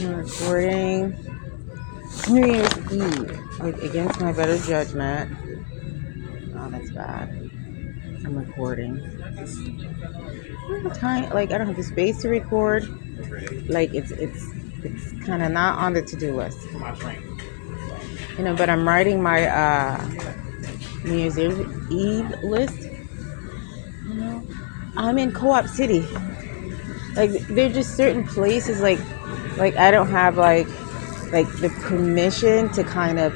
I'm recording New Year's Eve, like against my better judgment. Oh, that's bad. I'm recording. Time, like I don't have the space to record. Like it's kind of not on the to-do list, But I'm writing my New Year's Eve list. You know, I'm in Co-op City. Like there's just certain places like I don't have like the permission to kind of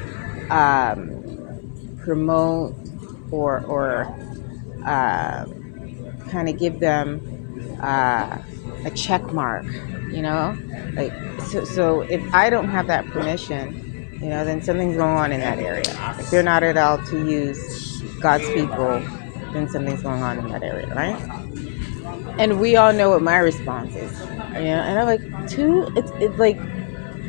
promote or uh, kind of give them a check mark, you know, like so if I don't have that permission, then something's going on in that area. If they're not allowed to use God's people, then something's going on in that area, right? And we all know what my response is, and I'm like, it's like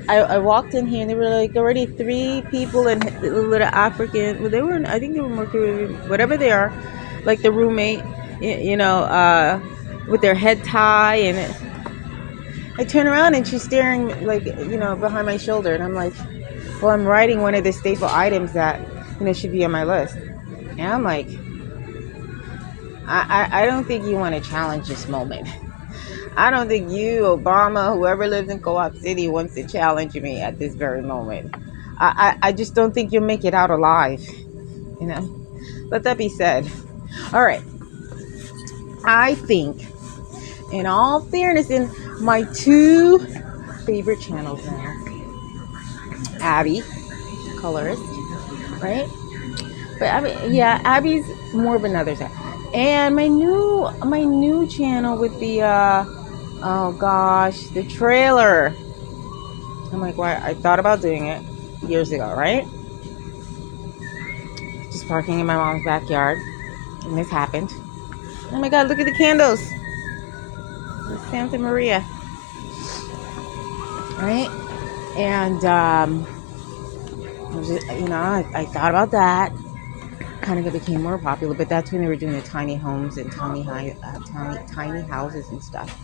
I walked in here and there were like already 3 people and little African. Well, they were, I think they were more Caribbean, whatever they are, like the roommate, with their head tie. And I turn around and she's staring like, behind my shoulder. And I'm like, well, I'm writing one of the staple items that, should be on my list. And I'm like, I don't think you want to challenge this moment. I don't think you, Obama, whoever lives in Co-op City wants to challenge me at this very moment. I just don't think you'll make it out alive, Let that be said. All right. I think, in all fairness, in my 2 favorite channels now, Abby, colorist, right? But Abby's more of another side. And my new channel with the oh gosh, the trailer. I'm like, why? I thought about doing it years ago, right? Just parking in my mom's backyard, and this happened. Oh my God! Look at the candles. It's Santa Maria, right? And I thought about that. Kind of became more popular, but that's when they were doing the tiny homes and tiny houses and stuff,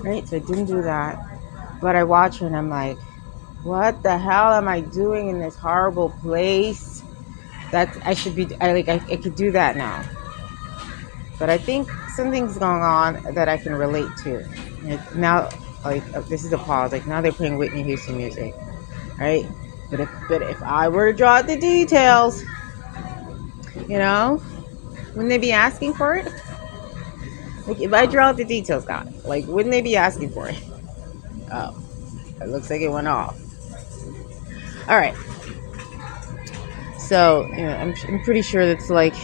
right? So I didn't do that. But I watch her and I'm like, what the hell am I doing in this horrible place? I could do that now. But I think something's going on that I can relate to. Now, this is a pause. Like now they're playing Whitney Houston music, right? But if I were to draw out the details, wouldn't they be asking for it? Like if I draw out the details, God, like wouldn't they be asking for it? Oh, it looks like it went off. All right. So I'm pretty sure that's like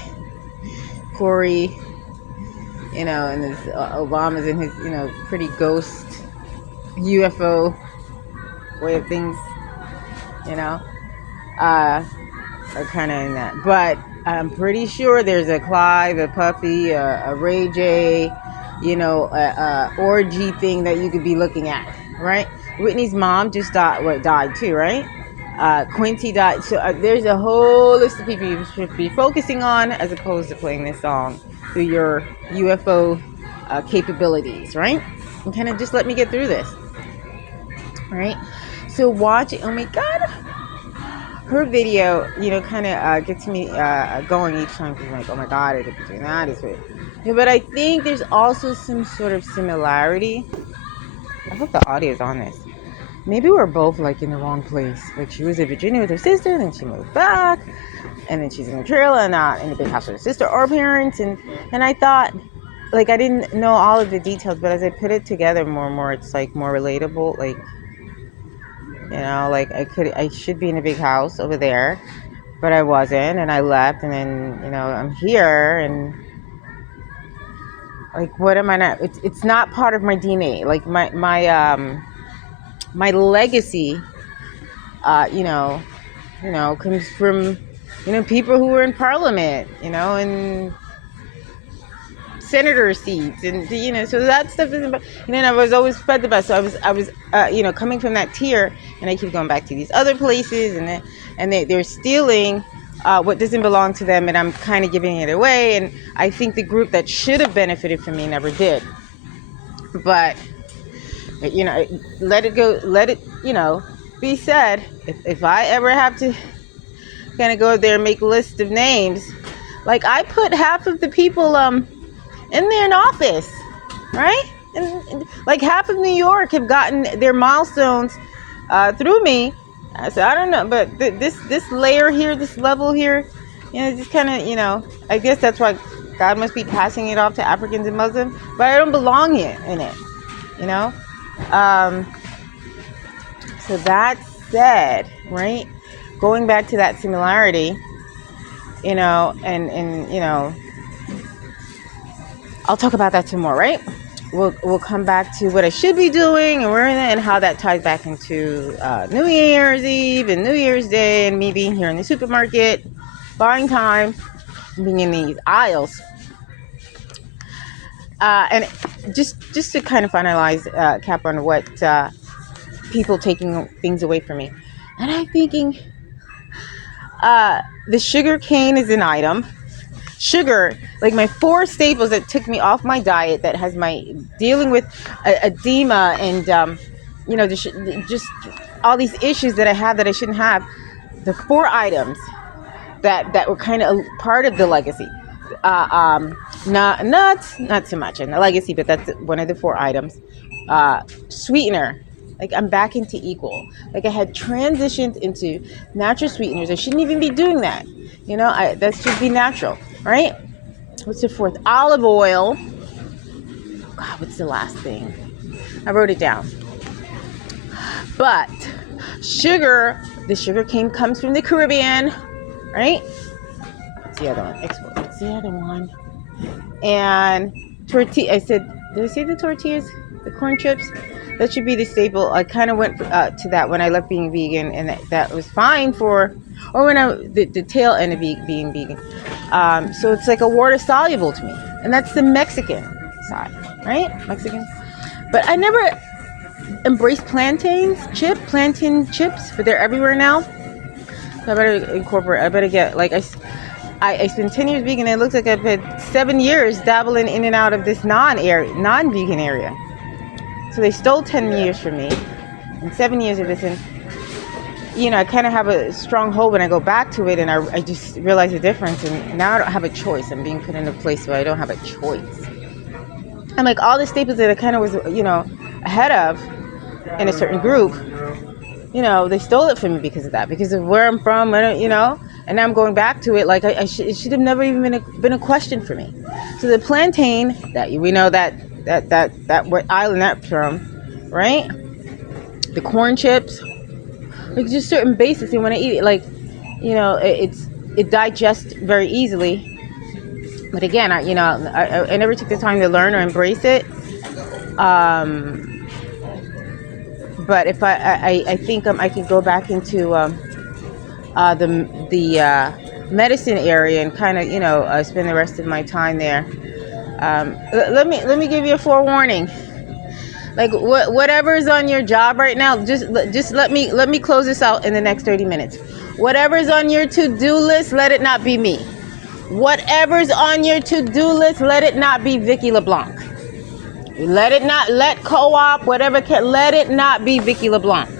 Corey, and his Obama's in his pretty ghost UFO way of things, are kind of in that. But I'm pretty sure there's a Clive, a Puffy, a Ray J, a orgy thing that you could be looking at, right? Whitney's mom just died too, right? Quincy died. So there's a whole list of people you should be focusing on as opposed to playing this song through your UFO capabilities, right? And kind of just let me get through this, right? So watch it. Oh my God. Her video, kind of gets me going each time because I'm like, oh my God, I could be doing that. But I think there's also some sort of similarity. I hope the audio is on this. Maybe we're both like in the wrong place. Like she was in Virginia with her sister, and then she moved back, and then she's in a trailer and not in the big house with her sister or parents. And I thought, like I didn't know all of the details, but as I put it together more and more, it's like more relatable. Like, like I should be in a big house over there, but I wasn't, and I left, and then I'm here, and like what am I not? It's not part of my DNA. Like my legacy, comes from, people who were in parliament, and senator seats, and so that stuff isn't. I was always fed the best. So I was coming from that tier, and I keep going back to these other places, and they're stealing what doesn't belong to them, and I'm kind of giving it away. And I think the group that should have benefited from me never did. But You know, let it go. Let it, you know, be said. If I ever have to kind of go there and make a list of names, like I put half of the people in there in office, right? And like half of New York have gotten their milestones through me. So I don't know, but this layer here, this level here, you know, just kind of, you know, I guess that's why God must be passing it off to Africans and Muslims, but I don't belong in it, you know. So that said, right, going back to that similarity, you know, and you know, I'll talk about that some more, right? We'll come back to what I should be doing and where and how that ties back into New Year's Eve and New Year's Day and me being here in the supermarket, buying time, being in these aisles, and just to kind of finalize, cap on what people taking things away from me, and I'm thinking, the sugar cane is an item. Sugar, like my 4 staples that took me off my diet, that has my dealing with edema and you know, just all these issues that I have that I shouldn't have. The 4 items that were kind of part of the legacy, not so much in the legacy, but that's one of the 4 items. Sweetener, like I'm back into equal. Like I had transitioned into natural sweeteners. I shouldn't even be doing that. You know, that should be natural, right? What's the 4th? Olive oil. God, what's the last thing? I wrote it down. But sugar, the sugar cane comes from the Caribbean, right? What's the other one? What's the other one? And tortilla. I said, did I say the tortillas? The corn chips? That should be the staple. I kind of went to that when I left being vegan, and that was fine for, or when the tail end of being vegan. So it's like a water soluble to me, and that's the Mexican side, right? Mexican. But I never embraced plantain chips, but they're everywhere now. So I better incorporate. I better get, like, I spent 10 years vegan, and it looks like I've had 7 years dabbling in and out of this non-vegan area. So they stole 10 years from me, and 7 years of this, and you know, I kind of have a strong hold when I go back to it, and I just realize the difference, and now I don't have a choice. I'm being put in a place where I don't have a choice. And like all the staples that I kind of was, you know, ahead of in a certain group, you know, they stole it from me because of that, because of where I'm from, you know, and now I'm going back to it. Like it should have never even been a question for me. So the plantain, that we know that what island that's from, right? The corn chips, like just certain basics. And when I eat it, like, you know, it digests very easily. But again, I never took the time to learn or embrace it. But if I think I could go back into the medicine area and kind of, you know, spend the rest of my time there. Let me give you a forewarning. Like whatever's on your job right now, just let me close this out in the next 30 minutes. Whatever's on your to-do list, let it not be me. Whatever's on your to-do list, let it not be Vicky LeBlanc. Let co-op, whatever, let it not be Vicky LeBlanc.